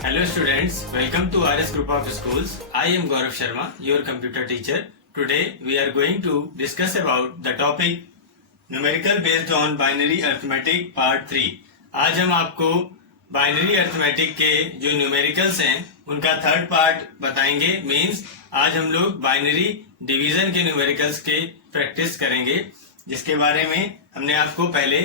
Hello students, welcome to RS Group of Schools. I am Gaurav Sharma, your computer teacher. Today we are going to discuss about the topic numerical based on binary arithmetic part 3. आज हम आपको binary arithmetic के जो numericals हैं उनका third part बताएंगे. Means आज हम लोग बाइनरी डिवीजन के न्यूमेरिकल्स के प्रैक्टिस करेंगे, जिसके बारे में हमने आपको पहले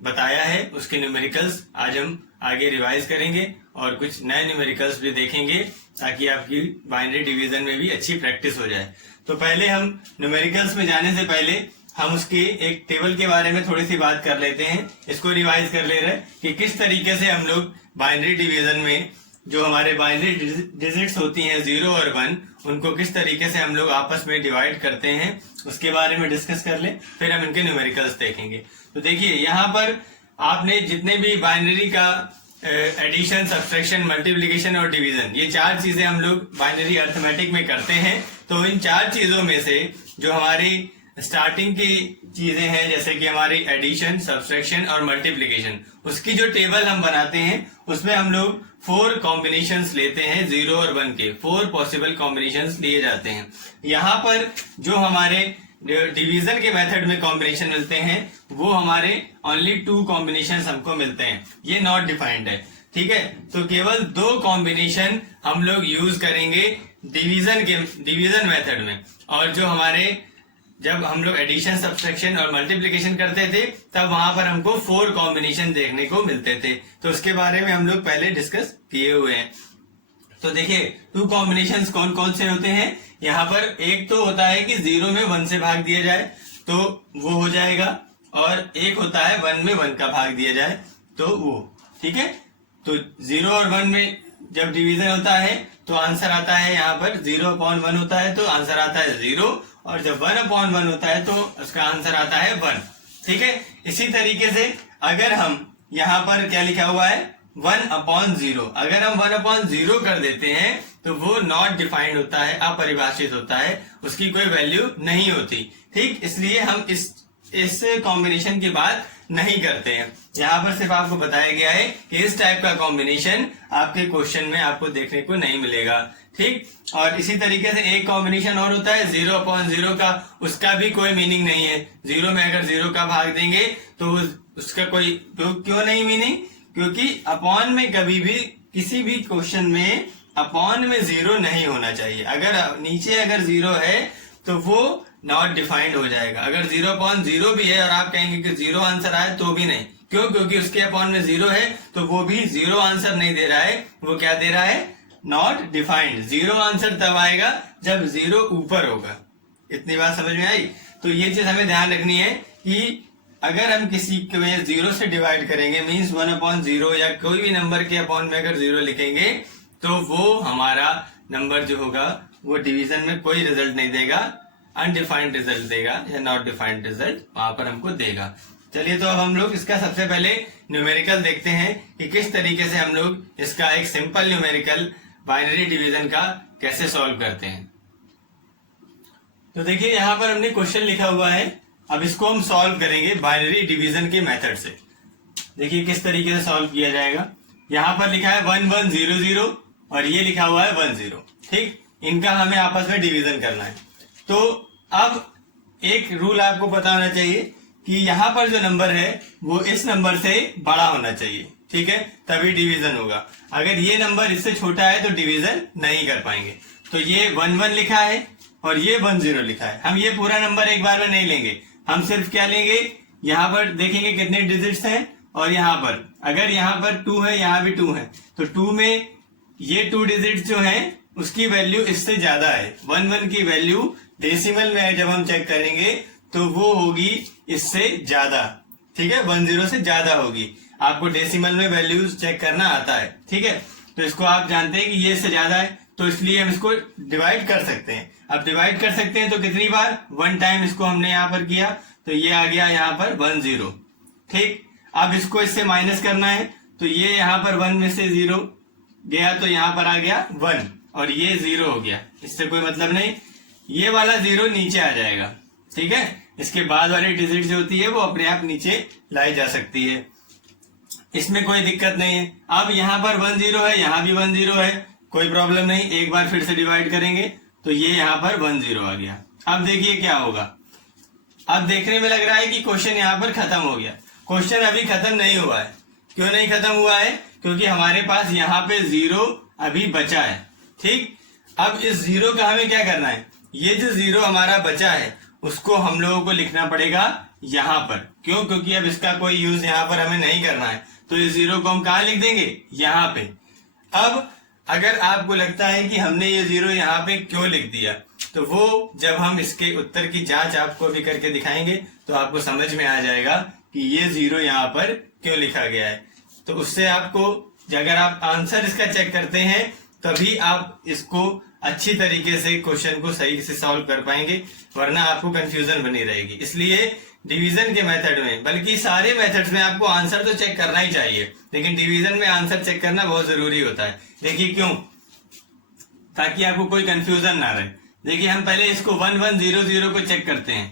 बताया है. उसके न्यूमेरिकल्स आज हम आगे रिवाइज करेंगे और कुछ नए न्यूमेरिकल्स भी देखेंगे ताकि आपकी बाइनरी डिवीजन में भी अच्छी प्रैक्टिस हो जाए. तो पहले हम न्यूमेरिकल्स में जाने से पहले हम उसके एक टेबल के बारे में थोड़ी सी बात कर लेते हैं. इसको रिवाइज कर ले रहे हैं कि किस तरीके से हम लोग बाइनरी डिवीजन में जो हमारे बाइनरी डिजिट्स होती हैं 0 और 1, उनको किस तरीके से हम लोग आपस में डिवाइड करते हैं उसके बारे में डिस्कस कर ले. फिर हम इनके न्यूमेरिकल्स देखेंगे. तो देखिए यहाँ पर आपने जितने भी बाइनरी का एडिशन, सब्ट्रैक्शन, मल्टीप्लिकेशन और डिवीजन, ये 4 चीजें हम लोग बाइनरी अरिथमेटिक में करते हैं. तो इन 4 चीजों में से जो हमारी स्टार्टिंग की चीजें हैं जैसे कि हमारी एडिशन, सब्ट्रैक्शन और मल्टीप्लिकेशन, उसकी जो टेबल हम बनाते हैं उसमें हम लोग 4 कॉम्बिनेशंस लेते हैं. 0 और 1 के 4 पॉसिबल कॉम्बिनेशंस लिए जाते हैं. यहाँ पर जो हमारे डिवीजन के मेथड में कॉम्बिनेशन मिलते हैं वो हमारे ओनली 2 कॉम्बिनेशन हमको मिलते हैं. ये नॉट डिफाइंड है, ठीक है. तो केवल 2 कॉम्बिनेशन हम लोग यूज करेंगे डिवीजन मेथड में. और जो हमारे जब हम लोग एडिशन, सब्ट्रैक्शन और मल्टीप्लिकेशन करते थे तब वहां पर हमको 4 कॉम्बिनेशन देखने को मिलते थे. तो उसके बारे में हम लोग पहले डिस्कस किए हुए हैं. तो देखिए 2 कॉम्बिनेशंस कौन कौन से होते हैं. यहाँ पर एक तो होता है कि 0 में 1 से भाग दिया जाए तो वो हो जाएगा, और एक होता है 1 में 1 का भाग दिया जाए तो वो, ठीक है. तो 0 और 1 में जब डिवीजन होता है तो आंसर आता है यहाँ पर 0/1 होता है तो आंसर आता है 0, और जब 1/1 होता है तो उसका आंसर आता है 1, ठीक है. इसी तरीके से अगर हम यहाँ पर क्या लिखा हुआ है 1/0, अगर हम 1/0 कर देते हैं तो वो नॉट डिफाइंड होता है, अपरिभाषित होता है, उसकी कोई वैल्यू नहीं होती, ठीक. इसलिए हम इस कॉम्बिनेशन की बात नहीं करते हैं. यहाँ पर सिर्फ आपको बताया गया है कि इस टाइप का कॉम्बिनेशन आपके क्वेश्चन में आपको देखने को नहीं मिलेगा, ठीक. और इसी तरीके से एक कॉम्बिनेशन और होता है 0/0 का, उसका भी कोई मीनिंग नहीं है. 0 में अगर 0 का भाग देंगे तो उसका कोई, तो क्यों नहीं मीनिंग, क्योंकि अपॉन में कभी भी किसी भी क्वेश्चन में अपॉन में 0 नहीं होना चाहिए. अगर नीचे अगर 0 है तो वो नॉट डिफाइंड हो जाएगा. अगर 0/0 भी है और आप कहेंगे कि 0 आंसर आए तो भी नहीं. क्यों? क्योंकि उसके अपॉन में 0 है तो वो भी 0 आंसर नहीं दे रहा है. वो क्या दे रहा है? Not defined. 0 आंसर तब आएगा जब 0 ऊपर होगा. इतनी बात समझ में आई. तो ये चीज हमें ध्यान रखनी है कि अगर हम किसी को 0 से डिवाइड करेंगे, मीन्स 1/0 या कोई भी नंबर के अपॉन में अगर 0 लिखेंगे तो वो हमारा नंबर जो होगा वो डिवीजन में कोई रिजल्ट नहीं देगा, अनडिफाइंड रिजल्ट देगा या नॉट डिफाइंड रिजल्ट वहां पर हमको देगा. चलिए तो अब हम लोग इसका सबसे पहले न्यूमेरिकल देखते हैं कि किस तरीके से हम लोग इसका एक सिंपल न्यूमेरिकल बाइनरी डिवीजन का कैसे सॉल्व करते हैं. तो देखिए यहाँ पर हमने क्वेश्चन लिखा हुआ है. अब इसको हम सॉल्व करेंगे बाइनरी डिवीजन के मेथड से. देखिए किस तरीके से सॉल्व किया जाएगा. यहाँ पर लिखा है 1100 और ये लिखा हुआ है 10, ठीक. इनका हमें आपस में डिवीजन करना है. तो अब एक रूल आपको पता होना चाहिए कि यहाँ पर जो नंबर है वो इस नंबर से बड़ा होना चाहिए, ठीक है, तभी डिवीजन होगा. अगर ये नंबर इससे छोटा है तो डिवीजन नहीं कर पाएंगे. तो ये 11 लिखा है और ये 10 लिखा है. हम ये पूरा नंबर एक बार में नहीं लेंगे, हम सिर्फ क्या लेंगे, यहाँ पर देखेंगे कितने डिजिट्स हैं, और यहाँ पर अगर यहाँ पर 2 है, यहाँ भी 2 है, तो 2 में ये 2 डिजिट्स जो हैं उसकी वैल्यू इससे ज्यादा है. 11 की वैल्यू डेसिमल में जब हम चेक करेंगे तो वो होगी इससे ज्यादा, ठीक है, 10 से ज्यादा होगी. आपको डेसिमल में वैल्यूज चेक करना आता है, ठीक है. तो इसको आप जानते हैं कि ये इससे ज्यादा है, तो इसलिए हम इसको डिवाइड कर सकते हैं. अब डिवाइड कर सकते हैं तो कितनी बार, 1 टाइम इसको हमने यहाँ पर किया तो ये आ गया यहाँ पर 10, ठीक. अब इसको इससे माइनस करना है तो ये यहाँ पर 1 में से 0 गया तो यहाँ पर आ गया 1 और ये 0 हो गया. इससे कोई मतलब नहीं, ये वाला 0 नीचे आ जाएगा, ठीक है. इसके बाद वाली डिजिट जो होती है वो अपने आप नीचे लाई जा सकती है. इसमें कोई दिक्कत नहीं है। अब यहाँ पर 1 0 है, यहाँ भी 1 0 है, कोई प्रॉब्लम नहीं। एक बार फिर से डिवाइड करेंगे तो ये यहाँ पर 1 0 आ गया। अब देखिए क्या होगा। अब देखने में लग रहा है कि क्वेश्चन यहाँ पर खत्म हो गया। क्वेश्चन अभी खत्म नहीं हुआ है। क्यों नहीं खत्म हुआ है? क्योंकि हमारे पास यहाँ पे 0 अभी बचा है। ठीक, अब इस 0 का हमें क्या करना है? ये जो 0 हमारा बचा है उसको हम लोगों को लिखना पड़ेगा यहाँ पर। क्यों? क्योंकि अब इसका कोई यूज यहाँ पर हमें नहीं करना है, तो इस 0 को हम कहाँ लिख देंगे? यहाँ पे। अब अगर आपको लगता है कि हमने ये 0 यहाँ पे क्यों लिख दिया, तो वो जब हम इसके उत्तर की जांच आपको भी करके दिखाएंगे तो आपको समझ में आ जाएगा कि ये 0 यहाँ पर क्यों लिखा गया है। तो उससे आपको, अगर आप आंसर इसका चेक करते हैं तभी आप इसको अच्छी तरीके से क्वेश्चन को सही से सॉल्व कर पाएंगे, वरना आपको कंफ्यूजन बनी रहेगी। इसलिए डिवीजन के मेथड में, बल्कि सारे मेथड्स में आपको आंसर तो चेक करना ही चाहिए, लेकिन डिवीजन में आंसर चेक करना बहुत जरूरी होता है। देखिए क्यों? ताकि आपको कोई कंफ्यूजन ना रहे। देखिए हम पहले इसको 1 1 0 0 को चेक करते हैं।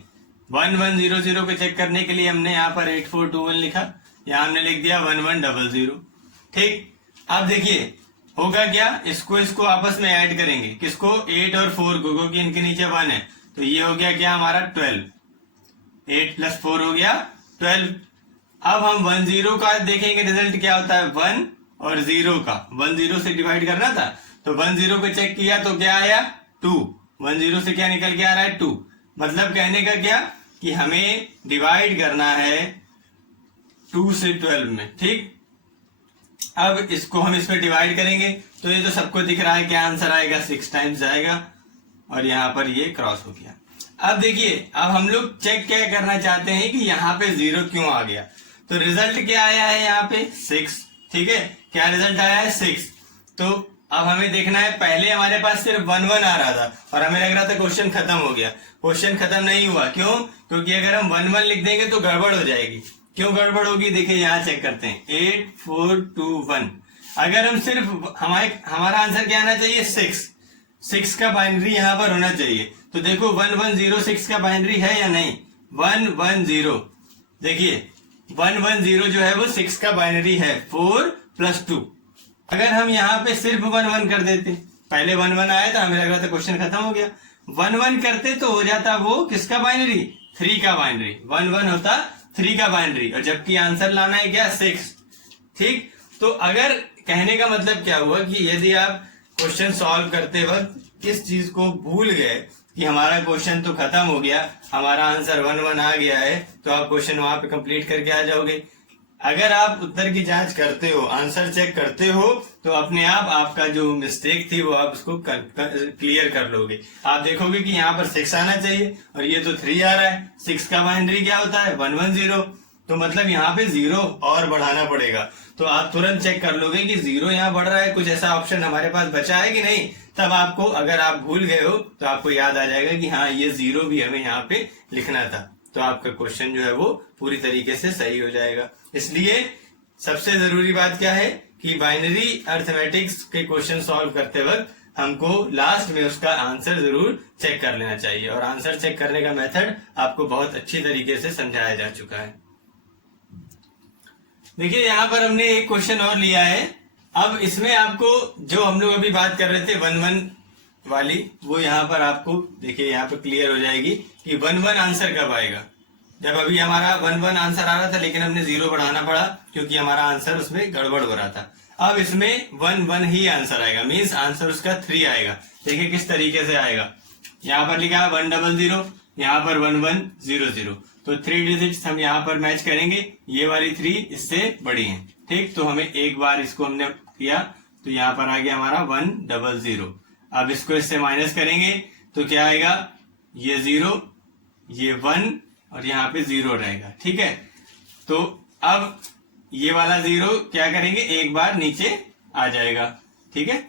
1 1 0 0 को चेक करने के लिए हमने यहाँ पर 8 4 2 1 लिखा, यहाँ हमने लिख दिया 1 1 0 0। ठीक, अब देखिए होगा क्या, इसको आपस में ऐड करेंगे। किसको? 8 और 4 को, क्योंकि इनके नीचे 1 है। तो ये हो गया क्या हमारा 12। 8 प्लस 4 हो गया 12। अब हम 1 0 का देखेंगे रिजल्ट क्या होता है। 1 और 0 का 1 0 से डिवाइड करना था, तो 1 0 को चेक किया तो क्या आया? 2। 1 0 से क्या निकल के आ रहा है? 2। मतलब कहने का क्या कि हमें डिवाइड करना है 2 से 12 में। ठीक, अब इसको हम इस पर डिवाइड करेंगे तो ये जो सबको दिख रहा है क्या आंसर आएगा? 6 टाइम्स आएगा, और यहाँ पर ये क्रॉस हो गया। अब देखिए, अब हम लोग चेक क्या करना चाहते हैं कि यहाँ पे 0 क्यों आ गया। तो रिजल्ट क्या आया है यहाँ पे? 6। ठीक है, क्या रिजल्ट आया है? 6। तो अब हमें देखना है, पहले हमारे पास सिर्फ 1 1 आ रहा था और हमें लग रहा था क्वेश्चन खत्म हो गया। क्वेश्चन खत्म नहीं हुआ। क्यों? क्योंकि अगर हम 1 1 लिख देंगे तो गड़बड़ हो जाएगी। क्यों गड़बड़ होगी? देखिए यहाँ चेक करते हैं, 8 4 2 1। अगर हम सिर्फ हमारा आंसर क्या आना चाहिए? 6। 6 का बाइनरी यहाँ पर होना चाहिए। तो देखो 1 1 0 6 का बाइनरी है या नहीं? 1 1 0। देखिए 1 1 0 जो है वो 6 का बाइनरी है, 4 + 2। अगर हम यहाँ पे सिर्फ 1 1 कर देते, पहले 1 1 आया था, हमें लग रहा था क्वेश्चन खत्म हो गया। 1 1 करते तो हो जाता वो किसका बाइनरी? 3 का बाइनरी। 1 1 होता 3 का बाइनरी, और जबकि आंसर लाना है क्या? 6। ठीक, तो अगर कहने का मतलब क्या हुआ कि यदि आप क्वेश्चन सॉल्व करते वक्त इस चीज को भूल गए कि हमारा क्वेश्चन तो खत्म हो गया, हमारा आंसर 1 1 आ गया है, तो आप क्वेश्चन वहां पे कंप्लीट करके आ जाओगे। अगर आप उत्तर की जांच करते हो, आंसर चेक करते हो, तो अपने आप आपका जो मिस्टेक थी वो आप उसको क्लियर कर लोगे। आप देखोगे कि यहाँ पर 6 आना चाहिए और ये तो 3 आ रहा है। 6 का बाइनरी क्या होता है? 1 1 0। तो मतलब यहाँ पे 0 और बढ़ाना पड़ेगा। तो आप तुरंत चेक कर लोगे कि 0 यहाँ बढ़ रहा है, कुछ ऐसा ऑप्शन हमारे पास बचा है कि नहीं। तब आपको, अगर आप भूल गए हो तो आपको याद आ जाएगा कि हाँ ये 0 भी हमें यहाँ पे लिखना था, तो आपका क्वेश्चन जो है वो पूरी तरीके से सही हो जाएगा। इसलिए सबसे जरूरी बात क्या है कि बाइनरी अर्थमेटिक्स के क्वेश्चन सॉल्व करते वक्त हमको लास्ट में उसका आंसर जरूर चेक कर लेना चाहिए, और आंसर चेक करने का मेथड आपको बहुत अच्छी तरीके से समझाया जा चुका है। देखिए यहाँ पर हमने एक क्वेश्चन और लिया है। अब इसमें आपको जो हम लोग अभी बात कर रहे थे 1 1 वाली, वो यहाँ पर आपको देखिए यहाँ पर क्लियर हो जाएगी कि 1 1 आंसर कब आएगा। जब अभी हमारा 1 1 आंसर आ रहा था, लेकिन हमने 0 बढ़ाना पड़ा क्योंकि हमारा आंसर उसमें गड़बड़ हो रहा था। अब इसमें 1 1 ही आंसर आएगा, मीन्स आंसर उसका 3 आएगा। देखिए किस तरीके से आएगा। यहाँ पर लिखा है 1 0 0, यहाँ पर 1 1 0 0। तो 3 डिजिट्स हम यहाँ पर मैच करेंगे, ये वाली 3 इससे बड़ी है। ठीक, तो हमें एक बार इसको हमने किया तो यहाँ पर आ गया हमारा 1 0 0। अब इसको इससे माइनस करेंगे तो क्या आएगा? ये 0, ये 1 और यहाँ पे 0 रहेगा। ठीक है, तो अब ये वाला 0 क्या करेंगे? एक बार नीचे आ जाएगा। ठीक है,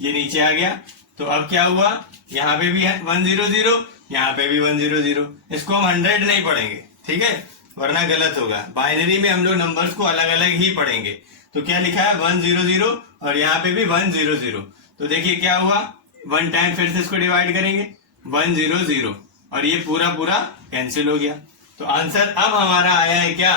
ये नीचे आ गया। तो अब क्या हुआ? यहाँ पे भी है 1 0 0, यहाँ पे भी 1 0 0। इसको हम 100 नहीं पढ़ेंगे, ठीक है, वरना गलत होगा। बाइनरी में हम लोग नंबर्स को अलग अलग ही पढ़ेंगे। तो क्या लिखा है? 1 0 0 और यहाँ पे भी 1 0 0। तो देखिए क्या हुआ, 1 टाइम फिर से इसको डिवाइड करेंगे, 1 0 0, और ये पूरा पूरा कैंसिल हो गया। तो आंसर अब हमारा आया है क्या?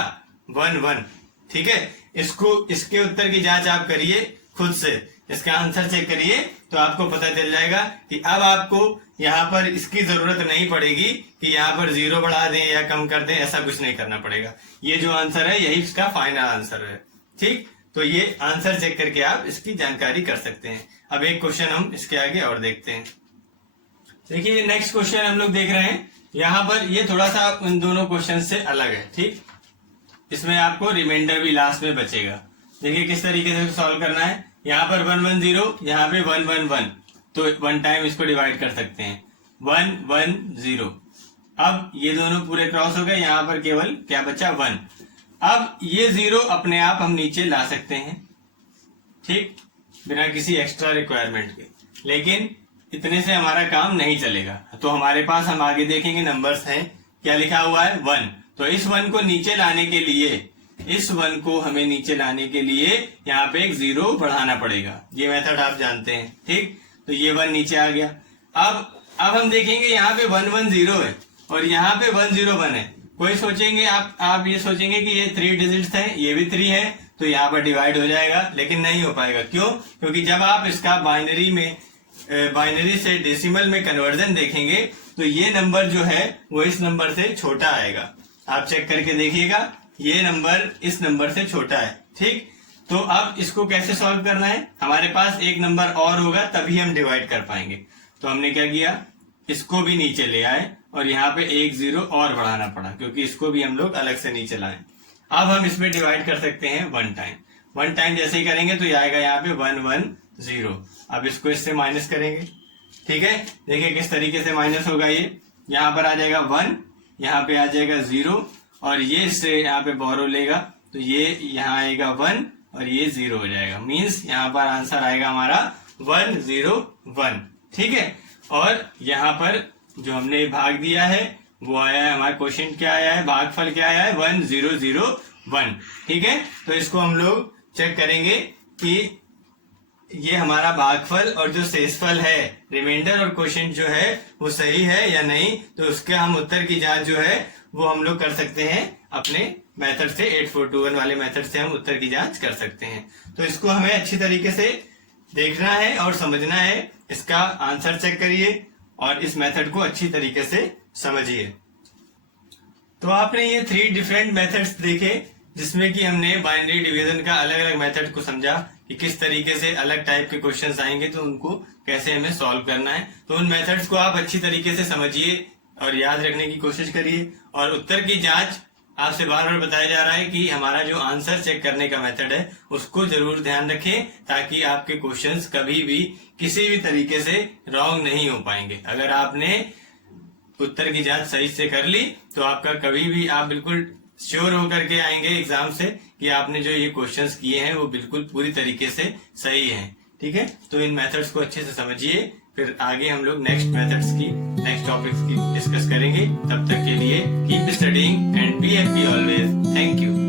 1 1। ठीक है, इसको इसके उत्तर की जांच आप करिए खुद से, इसका आंसर चेक करिए तो आपको पता चल जाएगा कि अब आपको यहाँ पर इसकी जरूरत नहीं पड़ेगी कि यहाँ पर 0 बढ़ा दें या कम कर दें, ऐसा कुछ नहीं करना पड़ेगा। ये जो आंसर है यही इसका फाइनल आंसर है। ठीक, तो ये आंसर चेक करके आप इसकी जानकारी कर सकते हैं। अब एक क्वेश्चन हम इसके आगे और देखते हैं। देखिए नेक्स्ट क्वेश्चन हम लोग देख रहे हैं, यहाँ पर ये थोड़ा सा उन दोनों क्वेश्चन से अलग है। ठीक, इसमें आपको रिमाइंडर भी लास्ट में बचेगा। देखिए किस तरीके से सॉल्व करना है। यहाँ पर 1 1 0, यहाँ पे 1 1 1, तो 1 टाइम इसको डिवाइड कर सकते हैं। 1 1 0, अब ये दोनों पूरे क्रॉस हो गए, यहाँ पर केवल क्या बचा 1। अब ये 0 अपने आप हम नीचे ला सकते हैं, ठीक, बिना किसी एक्स्ट्रा रिक्वायरमेंट के। लेकिन इतने से हमारा काम नहीं चलेगा, तो हमारे पास हम आगे देखेंगे नंबर्स हैं, क्या लिखा हुआ है 1। तो इस 1 को नीचे लाने के लिए, इस 1 को हमें नीचे लाने के लिए यहाँ पे एक 0 बढ़ाना पड़ेगा। ये मेथड आप जानते हैं। ठीक, तो ये 1 नीचे आ गया। अब हम देखेंगे यहाँ पे 1 1 0 है और यहाँ पे 1 0 1 है। कोई सोचेंगे आप ये सोचेंगे कि ये 3 डिजिट्स हैं, ये भी 3 है, तो यहाँ पर डिवाइड हो जाएगा, लेकिन नहीं हो पाएगा। क्यों? क्योंकि जब आप इसका बाइनरी से डेसिमल में कन्वर्जन देखेंगे तो ये नंबर जो है वो इस नंबर से छोटा आएगा। आप चेक करके देखिएगा, ये नंबर इस नंबर से छोटा है। ठीक, तो अब इसको कैसे सॉल्व करना है, हमारे पास एक नंबर और होगा तभी हम डिवाइड कर पाएंगे। तो हमने क्या किया, इसको भी नीचे ले आए और यहाँ पे एक 0 और बढ़ाना पड़ा, क्योंकि इसको भी हम लोग अलग से नीचे लाए। अब हम इसमें डिवाइड कर सकते हैं 1 टाइम। 1 टाइम जैसे ही करेंगे तो ये आएगा यहाँ पे 1 1 0। अब इसको इससे माइनस करेंगे। ठीक है, देखिए किस तरीके से माइनस होगा। ये यहाँ पर आ जाएगा 1, यहाँ पे आ जाएगा 0 और ये इससे यहाँ पे बोरो लेगा तो ये यहाँ आएगा 1 और ये 0 हो जाएगा। मीन्स यहाँ पर आंसर आएगा हमारा 1 0 1। ठीक है, और यहाँ पर जो हमने भाग दिया है वो आया है, हमारा क्वेश्चन क्या आया है, भागफल क्या आया है 1 0 0 1। ठीक है, तो इसको हम लोग चेक करेंगे कि ये हमारा भागफल और जो शेषफल है, रिमाइंडर और क्वोशिएंट जो है वो सही है या नहीं। तो उसके हम उत्तर की जांच जो है वो हम लोग कर सकते हैं अपने मेथड से, 8421 वाले मेथड से हम उत्तर की जांच कर सकते हैं। तो इसको हमें अच्छी तरीके से देखना है और समझना है। इसका आंसर चेक करिए और इस मेथड को अच्छी तरीके से समझिए। तो आपने ये 3 डिफरेंट मेथड्स देखे, जिसमें कि हमने बाइनरी डिवीजन का अलग अलग मेथड को समझा कि किस तरीके से अलग टाइप के क्वेश्चंस आएंगे तो उनको कैसे हमें सॉल्व करना है। तो उन मेथड्स को आप अच्छी तरीके से समझिए और याद रखने की कोशिश करिए। और उत्तर की जांच आपसे बार बार बताया जा रहा है कि हमारा जो आंसर चेक करने का मेथड है उसको जरूर ध्यान रखें, ताकि आपके क्वेश्चंस कभी भी किसी भी तरीके से रॉन्ग नहीं हो पाएंगे। अगर आपने उत्तर की जांच सही से कर ली तो आपका कभी भी आप बिल्कुल श्योर होकर के आएंगे एग्जाम से कि आपने जो ये क्वेश्चंस किए हैं वो बिल्कुल पूरी तरीके से सही हैं। ठीक है, तो इन मेथड्स को अच्छे से समझिए, फिर आगे हम लोग नेक्स्ट टॉपिक्स की डिस्कस करेंगे। तब तक के लिए keep studying and be happy always. Thank you.